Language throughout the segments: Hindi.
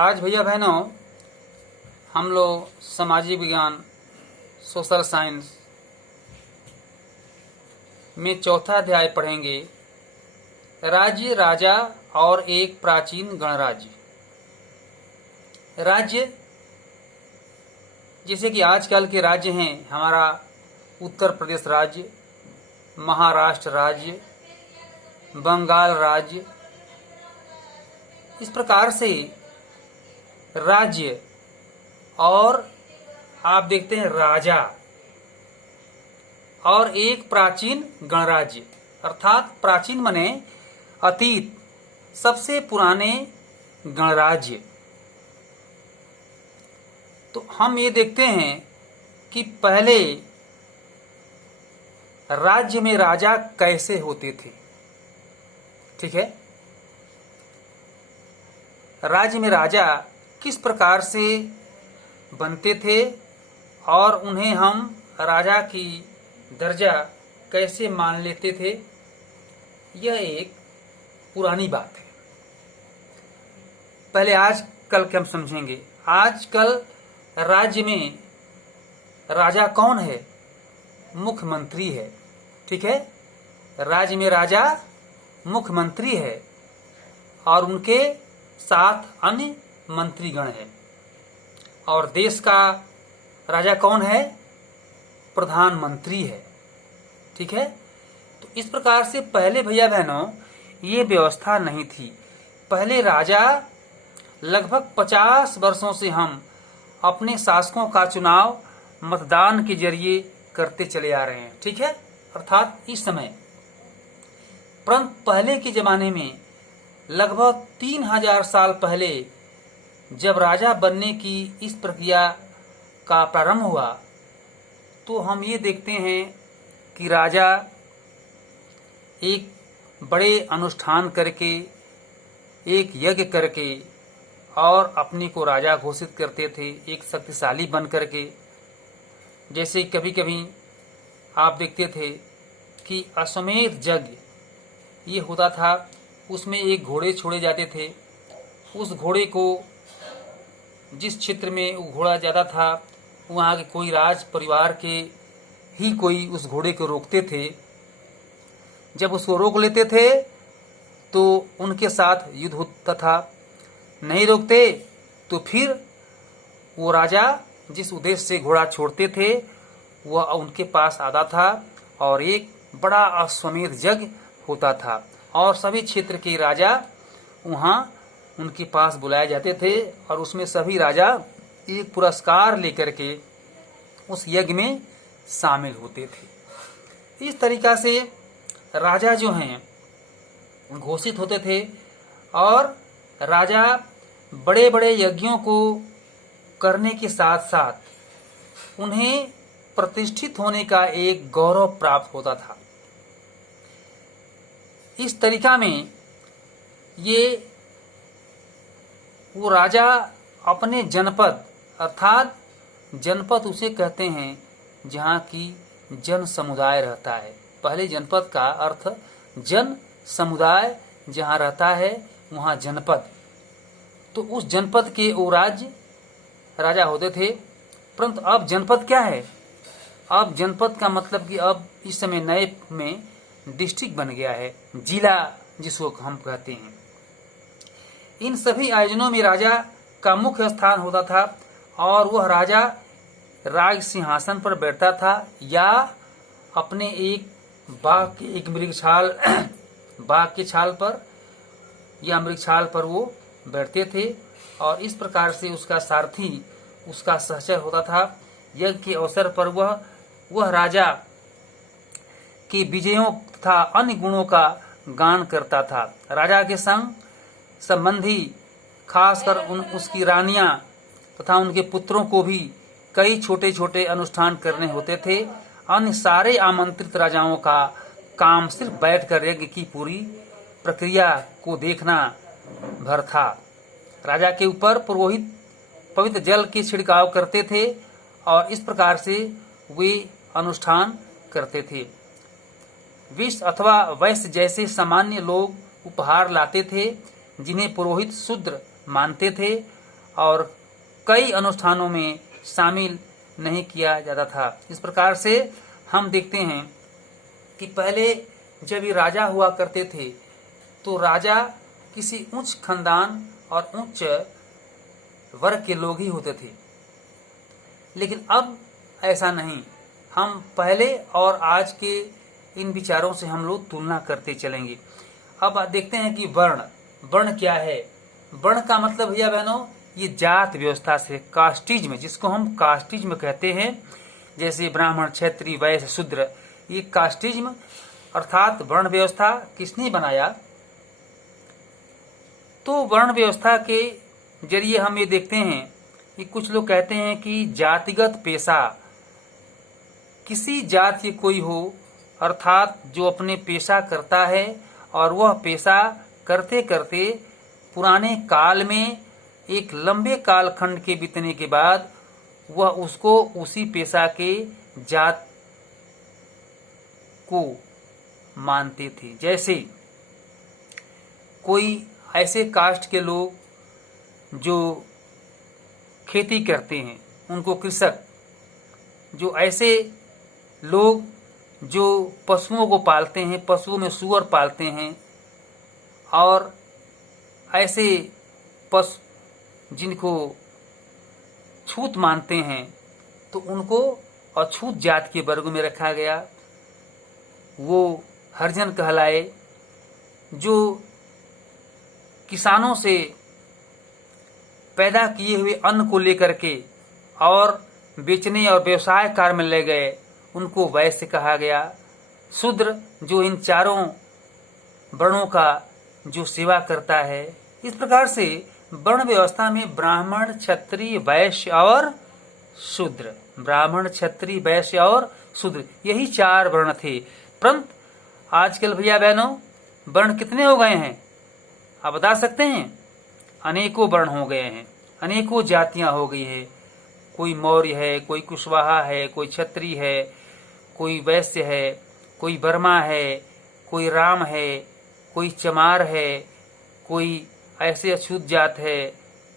आज भैया बहनों हम लोग सामाजिक विज्ञान सोशल साइंस में चौथा अध्याय पढ़ेंगे। राज्य, राजा और एक प्राचीन गणराज्य। राज्य जैसे कि आजकल के राज्य हैं हमारा उत्तर प्रदेश राज्य, महाराष्ट्र राज्य, बंगाल राज्य। इस प्रकार से राज्य और आप देखते हैं राजा और एक प्राचीन गणराज्य, अर्थात प्राचीन माने अतीत, सबसे पुराने गणराज्य। तो हम ये देखते हैं कि पहले राज्य में राजा कैसे होते थे। ठीक है, राज्य में राजा किस प्रकार से बनते थे और उन्हें हम राजा की दर्जा कैसे मान लेते थे, यह एक पुरानी बात है। पहले आज कल के हम समझेंगे। आजकल राज्य में राजा कौन है? मुख्यमंत्री है। ठीक है, राज्य में राजा मुख्यमंत्री है और उनके साथ अन्य मंत्रीगण है। और देश का राजा कौन है? प्रधानमंत्री है। ठीक है, तो इस प्रकार से पहले भैया बहनों ये व्यवस्था नहीं थी। पहले राजा लगभग 50 वर्षों से हम अपने शासकों का चुनाव मतदान के जरिए करते चले आ रहे हैं। ठीक है, अर्थात इस समय, परंतु पहले के जमाने में लगभग 3000 साल पहले जब राजा बनने की इस प्रक्रिया का प्रारंभ हुआ तो हम ये देखते हैं कि राजा एक बड़े अनुष्ठान करके, एक यज्ञ करके और अपने को राजा घोषित करते थे, एक शक्तिशाली बन करके। जैसे कभी कभी आप देखते थे कि अश्वमेध यज्ञ ये होता था, उसमें एक घोड़े छोड़े जाते थे। उस घोड़े को जिस क्षेत्र में वो घोड़ा जाता था वहाँ के कोई राज परिवार के ही कोई उस घोड़े को रोकते थे। जब उसको रोक लेते थे तो उनके साथ युद्ध होता था, नहीं रोकते तो फिर वो राजा जिस उद्देश्य से घोड़ा छोड़ते थे वह उनके पास आता था और एक बड़ा अश्वमेध यज्ञ होता था और सभी क्षेत्र के राजा वहाँ उनके पास बुलाए जाते थे और उसमें सभी राजा एक पुरस्कार लेकर के उस यज्ञ में शामिल होते थे। इस तरीका से राजा जो हैं घोषित होते थे और राजा बड़े बड़े यज्ञों को करने के साथ साथ उन्हें प्रतिष्ठित होने का एक गौरव प्राप्त होता था। इस तरीका में ये वो राजा अपने जनपद, अर्थात जनपद उसे कहते हैं जहाँ की जन समुदाय रहता है। पहले जनपद का अर्थ जन समुदाय जहाँ रहता है वहाँ जनपद। तो उस जनपद के वो राज्य राजा होते थे। परंतु अब जनपद क्या है? अब जनपद का मतलब कि अब इस समय नए में डिस्ट्रिक्ट बन गया है, जिला जिसको हम कहते हैं। इन सभी आयोजनों में राजा का मुख्य स्थान होता था और वह राजा राज सिंहासन पर बैठता था या अपने एक बाघ के एक मृगछाल बाघ के छाल पर या मृगछाल पर वो बैठते थे और इस प्रकार से उसका सारथी, उसका सहचर होता था। यज्ञ के अवसर पर वह राजा के विजयों तथा अन्य गुणों का गान करता था। राजा के संग संबंधी खासकर उसकी रानियां तथा उनके पुत्रों को भी कई छोटे छोटे अनुष्ठान करने होते थे। अन्य सारे आमंत्रित राजाओं का काम सिर्फ बैठकर यज्ञ की पूरी प्रक्रिया को देखना भर था। राजा के ऊपर पुरोहित पवित्र जल के छिड़काव करते थे और इस प्रकार से वे अनुष्ठान करते थे। विष अथवा वैश्य जैसे सामान्य लोग उपहार लाते थे जिन्हें पुरोहित शूद्र मानते थे और कई अनुष्ठानों में शामिल नहीं किया जाता था। इस प्रकार से हम देखते हैं कि पहले जब ये राजा हुआ करते थे तो राजा किसी उच्च खानदान और उच्च वर्ग के लोग ही होते थे, लेकिन अब ऐसा नहीं। हम पहले और आज के इन विचारों से हम लोग तुलना करते चलेंगे। अब देखते हैं कि वर्ण क्या है। वर्ण का मतलब भैया बहनों ये जात व्यवस्था से, कास्टिज्म, जिसको हम कास्टिज्म कहते हैं, जैसे ब्राह्मण, क्षत्रिय, वैश्य, शूद्र, ये कास्टिज्म अर्थात वर्ण व्यवस्था किसने बनाया? तो वर्ण व्यवस्था के जरिए हम ये देखते हैं कि कुछ लोग कहते हैं कि जातिगत पेशा किसी जात के कोई हो, अर्थात जो अपने पेशा करता है और वह पेशा करते करते पुराने काल में एक लंबे कालखंड के बीतने के बाद वह उसको उसी पेशा के जात को मानते थे। जैसे कोई ऐसे कास्ट के लोग जो खेती करते हैं उनको कृषक, जो ऐसे लोग जो पशुओं को पालते हैं, पशुओं में सूअर पालते हैं, और ऐसे पशु जिनको छूत मानते हैं तो उनको अछूत जात के वर्ग में रखा गया। वो हरिजन कहलाए। जो किसानों से पैदा किए हुए अन्न को लेकर के और बेचने और व्यवसाय कार्य में ले गए उनको वैश्य कहा गया। शूद्र जो इन चारों वर्णों का जो सेवा करता है। इस प्रकार से वर्ण व्यवस्था में ब्राह्मण, क्षत्रिय, वैश्य और शूद्र, ब्राह्मण, क्षत्रिय, वैश्य और शूद्र, यही चार वर्ण थे। परंतु आजकल भैया बहनों वर्ण कितने हो गए हैं आप बता सकते हैं? अनेकों वर्ण हो गए हैं, अनेकों जातियां हो गई है। कोई मौर्य है, कोई कुशवाहा है, कोई क्षत्रिय है, कोई वैश्य है, कोई वर्मा है, कोई राम है, कोई चमार है, कोई ऐसे अछूत जात है,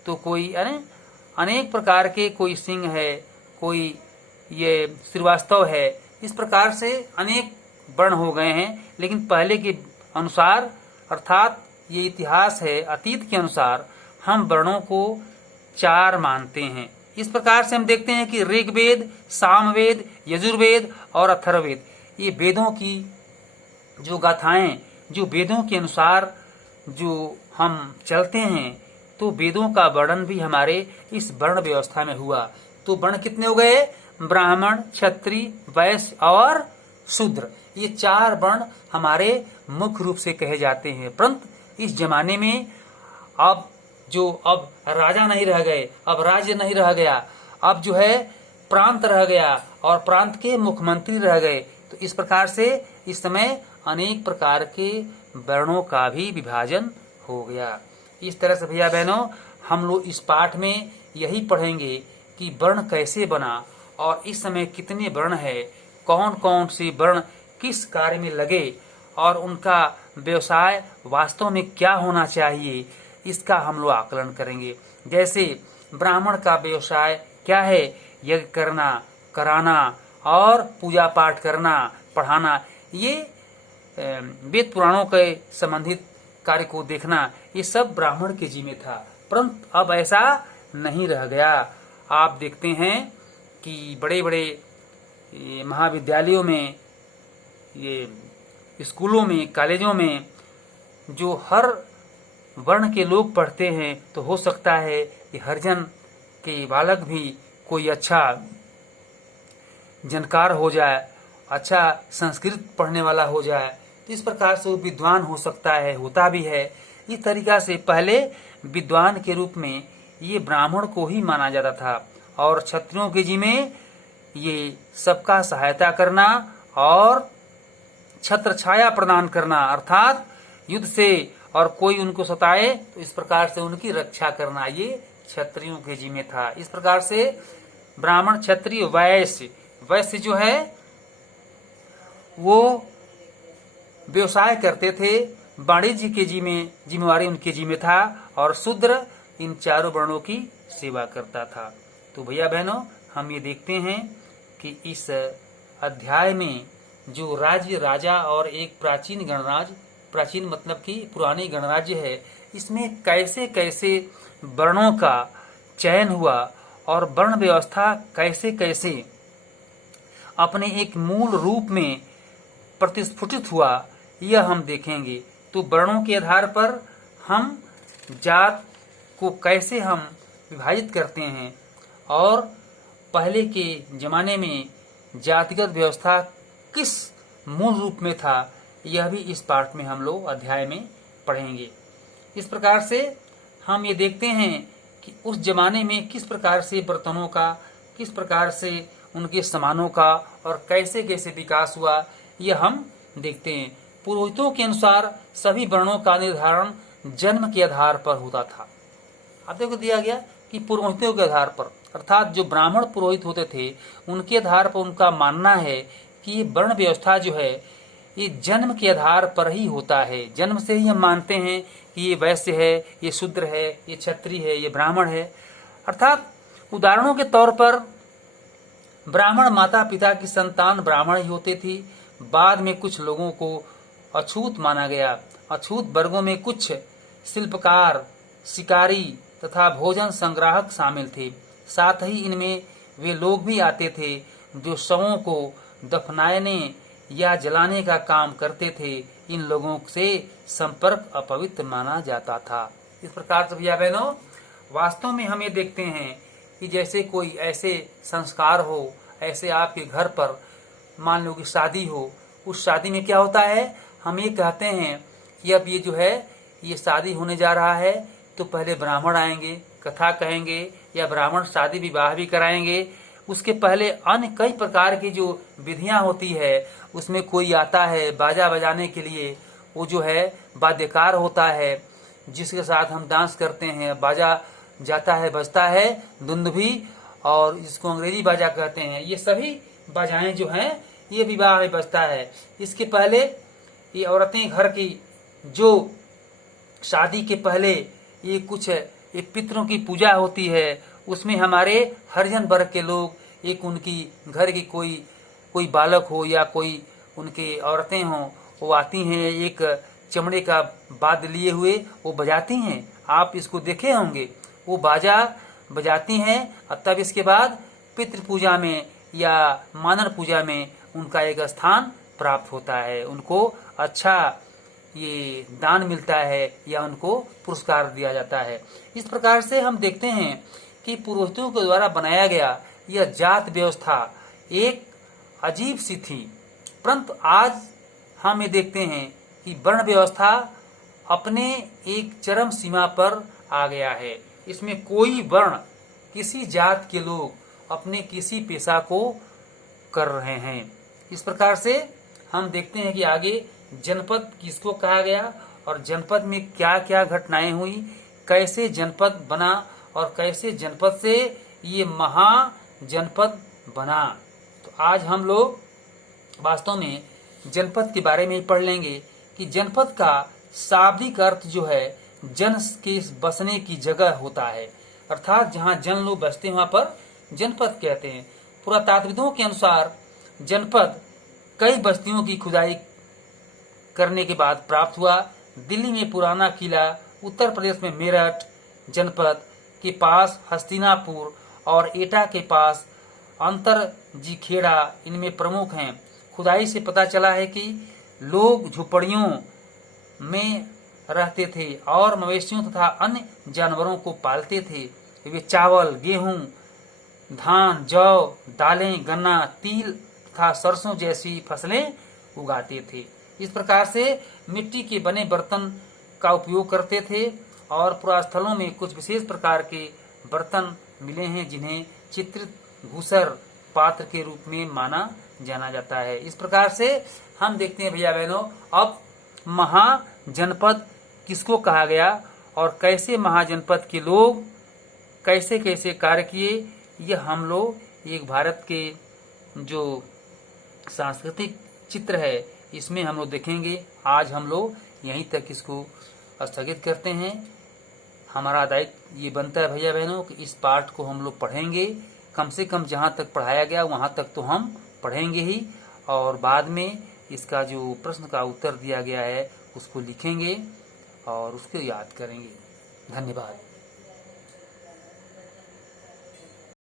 तो कोई अनेक प्रकार के, कोई सिंह है, कोई ये श्रीवास्तव है। इस प्रकार से अनेक वर्ण हो गए हैं। लेकिन पहले के अनुसार अर्थात ये इतिहास है, अतीत के अनुसार हम वर्णों को चार मानते हैं। इस प्रकार से हम देखते हैं कि ऋग्वेद, सामवेद, यजुर्वेद और अथर्ववेद, ये वेदों की जो गाथाएं, जो वेदों के अनुसार जो हम चलते हैं, तो वेदों का वर्णन भी हमारे इस वर्ण व्यवस्था में हुआ। तो वर्ण कितने हो गए? ब्राह्मण, क्षत्रिय, वैश्य और शूद्र, ये चार वर्ण हमारे मुख्य रूप से कहे जाते हैं। परंतु इस जमाने में अब राजा नहीं रह गए, अब राज्य नहीं रह गया, अब जो है प्रांत रह गया और प्रांत के मुख्यमंत्री रह गए। तो इस प्रकार से इस समय अनेक प्रकार के वर्णों का भी विभाजन हो गया। इस तरह से भैया बहनों हम लोग इस पाठ में यही पढ़ेंगे कि वर्ण कैसे बना और इस समय कितने वर्ण है, कौन कौन से वर्ण किस कार्य में लगे और उनका व्यवसाय वास्तव में क्या होना चाहिए, इसका हम लोग आकलन करेंगे। जैसे ब्राह्मण का व्यवसाय क्या है? यज्ञ करना, कराना और पूजा पाठ करना, पढ़ाना, ये वेद पुराणों के संबंधित कार्य को देखना, ये सब ब्राह्मण के जिम्मे था। परंतु अब ऐसा नहीं रह गया। आप देखते हैं कि बड़े बड़े महाविद्यालयों में, ये स्कूलों में, कॉलेजों में जो हर वर्ण के लोग पढ़ते हैं, तो हो सकता है कि हरिजन के बालक भी कोई अच्छा जानकार हो जाए, अच्छा संस्कृत पढ़ने वाला हो जाए, तो इस प्रकार से वो विद्वान हो सकता है, होता भी है। इस तरीका से पहले विद्वान के रूप में ये ब्राह्मण को ही माना जाता था और क्षत्रियों के जिम्मे ये सबका सहायता करना और छत्र छाया प्रदान करना, अर्थात युद्ध से और कोई उनको सताए तो इस प्रकार से उनकी रक्षा करना, ये क्षत्रियों के जिम्मे था। इस प्रकार से ब्राह्मण, क्षत्रिय, वैश्य जो है वो व्यवसाय करते थे, वाणिज्य के जिम्मेवारी उनके जिम्मे था, और शूद्र इन चारों वर्णों की सेवा करता था। तो भैया बहनों, हम ये देखते हैं कि इस अध्याय में जो राज्य, राजा और एक प्राचीन गणराज्य, प्राचीन मतलब कि पुरानी गणराज्य है, इसमें कैसे कैसे वर्णों का चयन हुआ और वर्ण व्यवस्था कैसे कैसे अपने एक मूल रूप में प्रतिस्फुटित हुआ, यह हम देखेंगे। तो वर्णों के आधार पर हम जात को कैसे हम विभाजित करते हैं और पहले के जमाने में जातिगत व्यवस्था किस मूल रूप में था, यह भी इस पाठ में हम लोग अध्याय में पढ़ेंगे। इस प्रकार से हम ये देखते हैं कि उस जमाने में किस प्रकार से बर्तनों का, किस प्रकार से उनके सामानों का और कैसे कैसे विकास हुआ, यह हम देखते हैं। पुरोहितों के अनुसार सभी वर्णों का निर्धारण जन्म के आधार पर होता था। आप देखो दिया गया कि पुरोहितों के आधार पर, अर्थात जो ब्राह्मण पुरोहित होते थे उनके आधार पर उनका मानना है कि वर्ण व्यवस्था जो है ये जन्म के आधार पर ही होता है। जन्म से ही हम मानते हैं कि ये वैश्य है, ये शूद्र है, ये क्षत्रिय है, ये ब्राह्मण है। अर्थात उदाहरणों के तौर पर ब्राह्मण माता पिता की संतान ब्राह्मण ही होते थे। बाद में कुछ लोगों को अछूत माना गया। अछूत वर्गों में कुछ शिल्पकार, शिकारी तथा भोजन संग्राहक शामिल थे। साथ ही इनमें वे लोग भी आते थे जो शवों को दफनाने या जलाने का काम करते थे। इन लोगों से संपर्क अपवित्र माना जाता था। इस प्रकार से भैया बहनों, वास्तव में हम ये देखते हैं कि जैसे कोई ऐसे संस्कार हो, ऐसे आपके घर पर मान लो कि शादी हो, उस शादी में क्या होता है, हम ये कहते हैं कि अब ये जो है ये शादी होने जा रहा है तो पहले ब्राह्मण आएंगे, कथा कहेंगे या ब्राह्मण शादी विवाह भी कराएंगे। उसके पहले अन्य कई प्रकार की जो विधियां होती है, उसमें कोई आता है बाजा बजाने के लिए, वो जो है वाद्यकार होता है जिसके साथ हम डांस करते हैं। बाजा जाता है, बजता है दुंदुभी, और इसको अंग्रेजी बाजा कहते हैं। ये सभी बाजाएं जो हैं ये विवाह में बजता है। इसके पहले ये औरतें घर की जो शादी के पहले ये कुछ एक पितरों की पूजा होती है, उसमें हमारे हरिजन वर्ग के लोग एक उनकी घर की कोई बालक हो या कोई उनके औरतें हों, वो आती हैं एक चमड़े का वाद्य लिए हुए, वो बजाती हैं। आप इसको देखे होंगे, वो बाजा बजाती हैं और तब इसके बाद पितृ पूजा में या मानर पूजा में उनका एक स्थान प्राप्त होता है। उनको अच्छा ये दान मिलता है या उनको पुरस्कार दिया जाता है। इस प्रकार से हम देखते हैं कि पुरोहितों के द्वारा बनाया गया यह जात व्यवस्था एक अजीब सी थी, परंतु आज हम ये देखते हैं कि वर्ण व्यवस्था अपने एक चरम सीमा पर आ गया है। इसमें कोई वर्ण, किसी जात के लोग अपने किसी पेशा को कर रहे हैं। इस प्रकार से हम देखते हैं कि आगे जनपद किसको कहा गया और जनपद में क्या क्या घटनाएं हुई, कैसे जनपद बना और कैसे जनपद से ये महाजनपद बना। तो आज हम लोग वास्तव में जनपद के बारे में पढ़ लेंगे कि जनपद का शाब्दिक अर्थ जो है जन के बसने की जगह होता है, अर्थात जहाँ जन लोग बसते हैं वहाँ पर जनपद कहते हैं। पुरातात्विदों के अनुसार जनपद कई बस्तियों की खुदाई करने के बाद प्राप्त हुआ। दिल्ली में पुराना किला, उत्तर प्रदेश में मेरठ जनपद के पास हस्तिनापुर और एटा के पास अंतरजीखेड़ा इनमें प्रमुख हैं। खुदाई से पता चला है कि लोग झुपड़ियों में रहते थे और मवेशियों तथा अन्य जानवरों को पालते थे। वे चावल, गेहूं, धान, जौ, दालें, गन्ना, तिल तथा सरसों जैसी फसलें उगाते थे। इस प्रकार से मिट्टी के बने बर्तन का उपयोग करते थे और पुरास्थलों में कुछ विशेष प्रकार के बर्तन मिले हैं जिन्हें चित्रित घूसर पात्र के रूप में माना जाना जाता है। इस प्रकार से हम देखते हैं भैया बहनों, अब महाजनपद किसको कहा गया और कैसे महाजनपद के लोग कैसे कैसे कार्य किए, यह हम लोग एक भारत के जो सांस्कृतिक चित्र है इसमें हम लोग देखेंगे। आज हम लोग यहीं तक इसको स्थगित करते हैं। हमारा दायित्व ये बनता है भैया बहनों कि इस पाठ को हम लोग पढ़ेंगे, कम से कम जहाँ तक पढ़ाया गया वहाँ तक तो हम पढ़ेंगे ही, और बाद में इसका जो प्रश्न का उत्तर दिया गया है उसको लिखेंगे और उसको याद करेंगे। धन्यवाद।